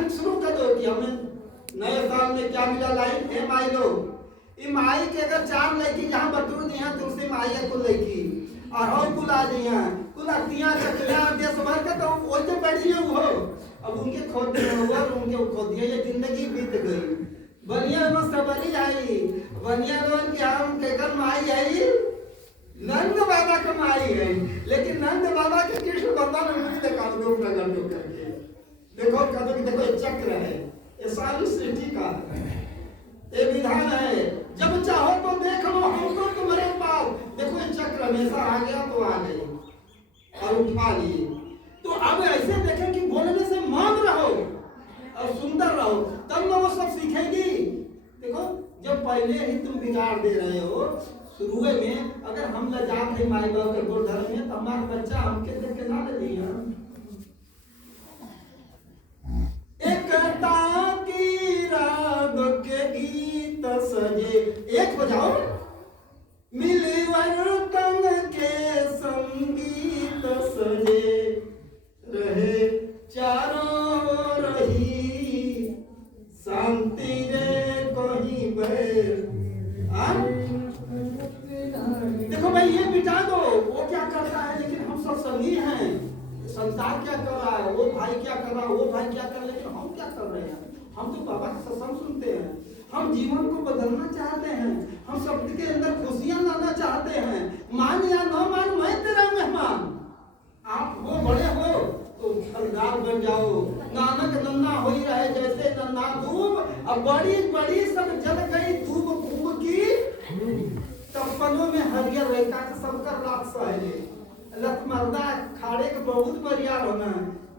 Line शुरू कर दो कि हमें नए साल में क्या मिला। लाइन ए माई लोग ई माई के अगर 4 लड़की जहां बतूर दिया तो उससे माई है कुल लड़की और हम कुल आ दिया कुल अतियां चकलियां देश भर के तो ओइ से बढ़ी है वो। अब उनके खोद दिए हुआ उनके खोद दिए ये जिंदगी बीत गई। बनिया में सबरी आई बनिया लोन की हम केकर माई आई नंद बाबा का माई है। लेकिन नंद बाबा के कृष्ण भगवान ने मुझे देखा दो प्रकट हो करके देखो कदम की देखो चक्र है ये सारी सृष्टि का ये विधान है। जब चाहो तो देख लो हमको तुम्हारे पास देखो ये चक्र हमेशा आ गया तो आ गई और उठा लिए। तो अब ऐसे देखें कि बोलने से मान रहो और सुंदर रहो तब ना वो सब सीखेगी। देखो जब पहले ही तुम बिगाड़ दे रहे हो शुरुए में अगर हम लजात है माई बाप के गोड़ धर्म में तो हमारा बच्चा हमके देख के ना ले दिया। एकता की राग के गीत सजे एक बजाओ मिलवर तंग के संगीत सजे रहे चारों रही शांति रे कहीं बैर। देखो भाई ये मिटा दो वो क्या कर रहा है लेकिन हम सब संगी हैं। संसार क्या कर रहा है वो भाई क्या कर रहा है वो भाई क्या कर रहा है लेकिन हम क्या कर रहे हैं। हम तो बाबा का सत्संग सुनते हैं हम जीवन को बदलना चाहते हैं हम सबके अंदर खुशियां लाना चाहते हैं। मान या न मान मैं तेरा मेहमान आप वो बड़े हो तो फलदार बन जाओ। नानक नन्ना हो ही रहे जैसे नन्ना धूप अब बड़ी बड़ी सब जल गई धूप फूक की तपनों में हरियर रेखा का सबकर रात सहेले लत मर्दा खाड़े के बहुत बरियार होना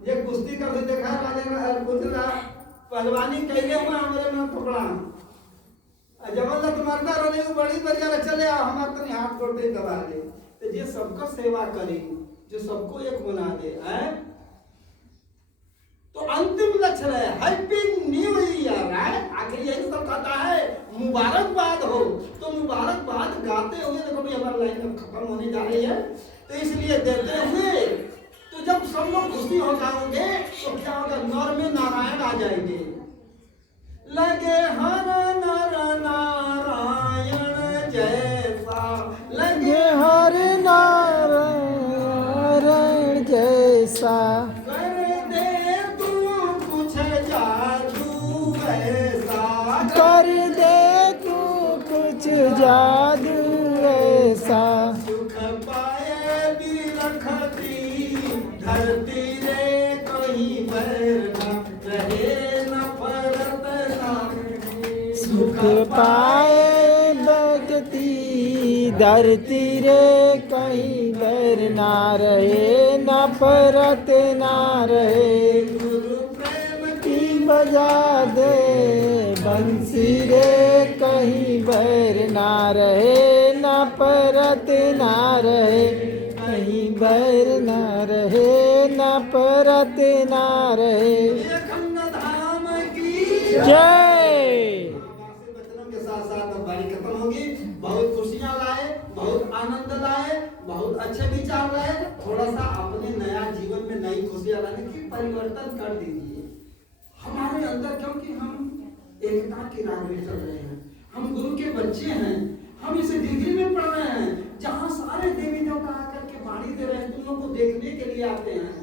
ये कुश्ती करते देखा राजे कुतला पहलवानी कइले हुआ हमरे में पकड़ा जबरदस्त मर्दा रहने को बड़ी बरियार चले आ हमार तनी हाथ जोड़ते दबा दे तो ये सबका सेवा करी जो सबको एक बना दे हैं। तो अंतिम लक्ष्य है हैप्पी न्यू ईयर है आखिर यही सब कहता है मुबारकबाद हो। तो मुबारकबाद गाते हुए देखो भाई हमारी लाइन खत्म होने जा रही है तो इसलिए देते हुए तो जब सब लोग खुशी हो जाओगे तो क्या होगा नर में नारायण आ जाएंगे। लगे हर नर नारायण जैसा लगे हर नारायण जैसा कर दे तू कुछ जादू ऐसा कर दे तू कुछ जादू ऐसा सुख पाए भी रखती धरती रे कहीं बैर न रहे नफरत ना सुख पाए भक्ति धरती रे कहीं बैर ना रहे नफरत ना रहे। गुरु प्रेम की बजा दे बंसी रे कहीं बैर ना रहे नफरत ना रहे कहीं बैर ना रहे नफरत ना रहे। अखंड धाम की जय। बचनों के साथ साथ अब बारी खत्म होगी। बहुत खुशियां लाए बहुत आनंद लाए बहुत अच्छे विचार लाए। थोड़ा सा अपने नया जीवन में नई खुशियां लाने की परिवर्तन कर दीजिए हमारे अंदर क्योंकि हम एकता की राह में चल रहे हैं। हम गुरु के बच्चे हैं हम इसे डिग्री में पढ़ रहे हैं जहाँ सारे देवी देवता आकर के वाणी दे रहे हैं तुम लोग को देखने के लिए आते हैं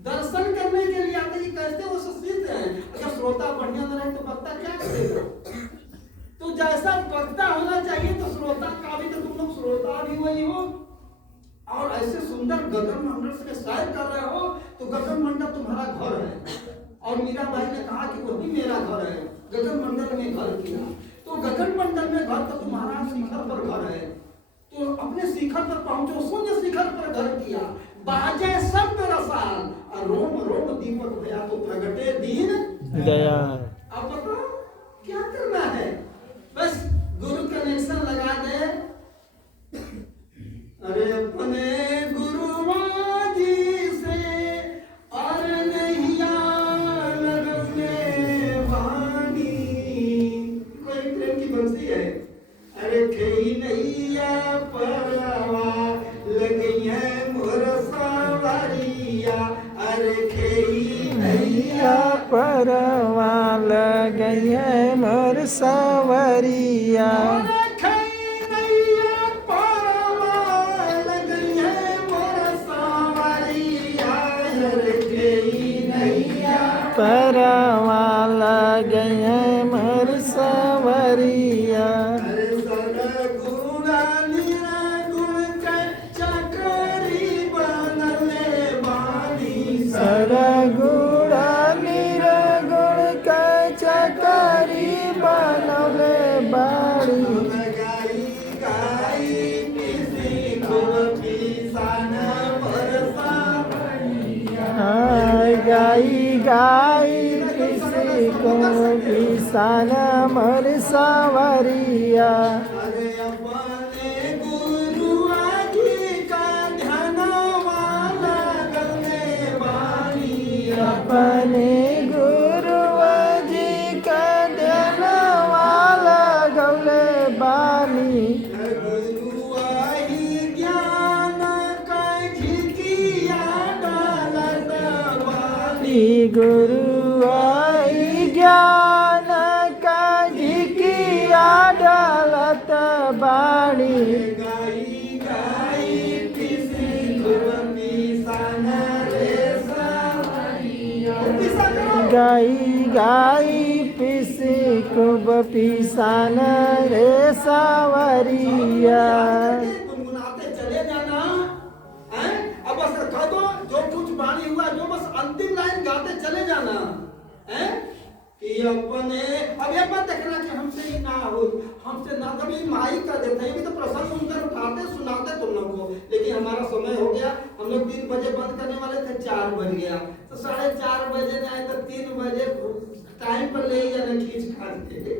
दर्शन करने के लिए आते हैं कि कैसे वो सुशील हैं। अगर श्रोता बढ़िया न रहे तो वक्ता क्या करेगा। तो जैसा वक्ता होना चाहिए तो श्रोता का भी तो तुम लोग श्रोता भी वही हो और ऐसे सुंदर गगन मंडल से सैर कर रहे हो तो गगन मंडल तुम्हारा घर है। और मीरा भाई ने कहा कि वही मेरा घर है गगन मंडल में घर किया तो गगन मंडल में घर तो तुम्हारा शिखर पर घर है। तो अपने शिखर पर पहुंचो शून्य शिखर पर घर किया बाजे सब रसाल और रोम रोम दीपक भया तो प्रगटे दीन दया। अब बताओ क्या करना है बस गुरु कनेक्शन लगा दे। अरे अपने गुरुआ जी से और नैया लगने वाणी कोई प्रेम की बंसी है। अरे खेई नैया परवा लगी है मोर सावरिया अरे खेई नैया पर सवरिया। परवा लगे मर सवरिया। सरगुड़ा निरगुण के चकरी बनले बाड़ी। गाई गाई किसी को पिसान मर सवरिया। अपने गुरुआ जी का ध्यानवा लगौले बानी। गुरु आई ज्ञान का झिकिया डालत बाणी। गाई गाई पिसी खूब पिसान रे सवरिया। गुनगुनाते चले जाना, हैं? अब बस कह दो जो कुछ बाणी हुआ, जो बस अंतिम लाइन गाते चले जाना, हैं? कि अपने अब ये बात देखना कि हमसे ही ना हो, हमसे ना कभी माई कर देते हैं। भी तो प्रसंग सुनकर उठाते सुनाते तुम लोग को, लेकिन हमारा समय हो गया। हम लोग 3 बजे बंद करने वाले थे, 4 बज गया, तो 4:30 बजे जाए तो 3 बजे टाइम पर ले जाना खींच खाच के।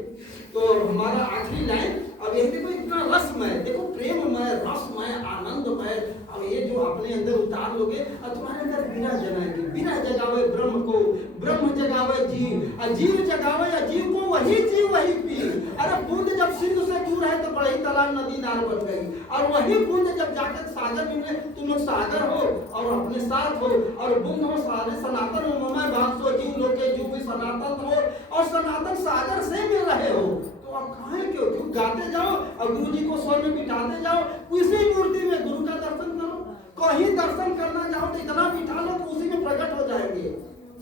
तो हमारा आखिरी लाइन अब ये देखो, इतना रसमय, देखो प्रेममय, रसमय, आनंदमय। अब ये जो अपने अंदर उतार लोगे और तुम्हारे अंदर बिना जगाएगी, बिना जगावे ब्रह्म को, ब्रह्म जगावे जीव, और जीव जगावे या जीव को, वही जीव वही पी। अरे बूंद जब सिंधु से दूर है तो बड़ी तालाब नदी नार बन गई, और वही बूंद जब जाकर सागर में मिले, तुम लोग सागर हो और अपने साथ हो, और बूंद हो सारे सनातन हो, ममय भाग जीव लोग के जीव भी सनातन हो, और सनातन सागर से मिल रहे हो। तो अब कहाँ क्यों गाते जाओ और गुरु जी को स्वर में बिठाते जाओ। उसी मूर्ति में गुरु का दर्शन करो, कहीं दर्शन करना जाओ तो इतना बिठा लो तो उसी में प्रकट हो जाएंगे।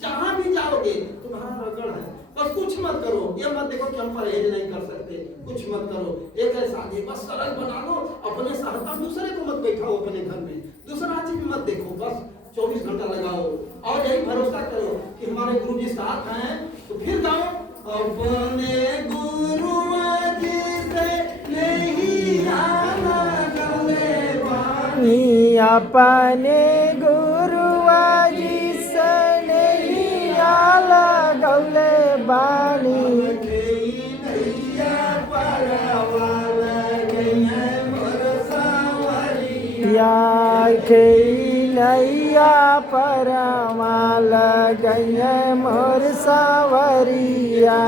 जहां भी जाओगे तुम्हारा रगड़ है, बस कुछ मत करो। ये मत देखो कि हम परहेज नहीं कर सकते, कुछ मत करो। एक ऐसा दे बस सरल बना लो अपने सहता, दूसरे को मत बैठाओ अपने घर में, दूसरा चीज मत देखो, बस 24 घंटा लगाओ और यही भरोसा करो कि हमारे गुरु जी साथ हैं। तो फिर जाओ अपने गुरु जी से नहीं आना गले बानी। अपने गुरुआ जी से नहीं आला गौले बानी। या नैया परवा लगे मोर सवरिया।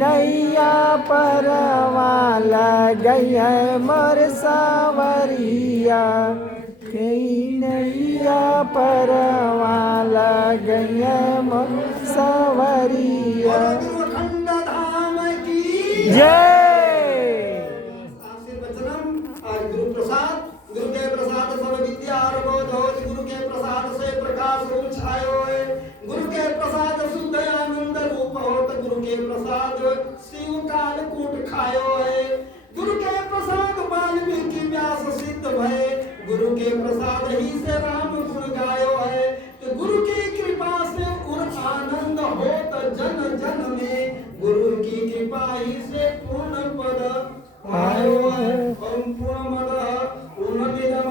नैया परवा लगे मोर सवरिया। नैया परवा लगे मोर सवरिया। जय गुरु प्रसाद, गुरु के प्रसाद सब विद्या बोध हो, गुरु के प्रसाद से प्रकाश छायो है, गुरु के प्रसाद शुद्ध आनंद रूप हो, गुरु के प्रसाद शिव काल कूट खायो है, गुरु के प्रसाद वाल्मीकि व्यास सिद्ध भय, गुरु के प्रसाद ही से राम गुण गायो है। तो गुरु की कृपा से उर आनंद हो तो जन जन में, गुरु की कृपा ही से पूर्ण पद आयो है। ओम पूर्णमद पूर्णमिदम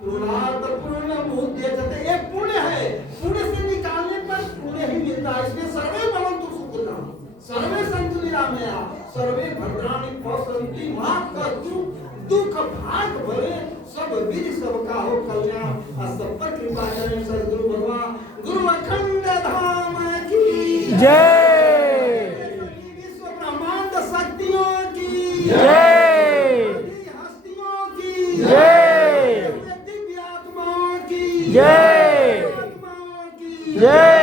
पूर्णात् पूर्णमुदच्यते। ये पुण्य है, पुण्य से निकालने पर पुण्य ही मिलता है। इसलिए सर्वे भवन्तु सुखिनः, सर्वे सन्तु निरामयाः, सर्वे भद्राणि पश्यन्तु मा कश्चित् दुख भाग भरे, सब विधि सबका हो कल्याण, और सब पर कृपा करें सद्गुरु भगवान गुरु अखंड धाम की जय। विश्व ब्रह्मांड शक्तियों की जय। हस्तियों की जय। जय महात्माओं की जय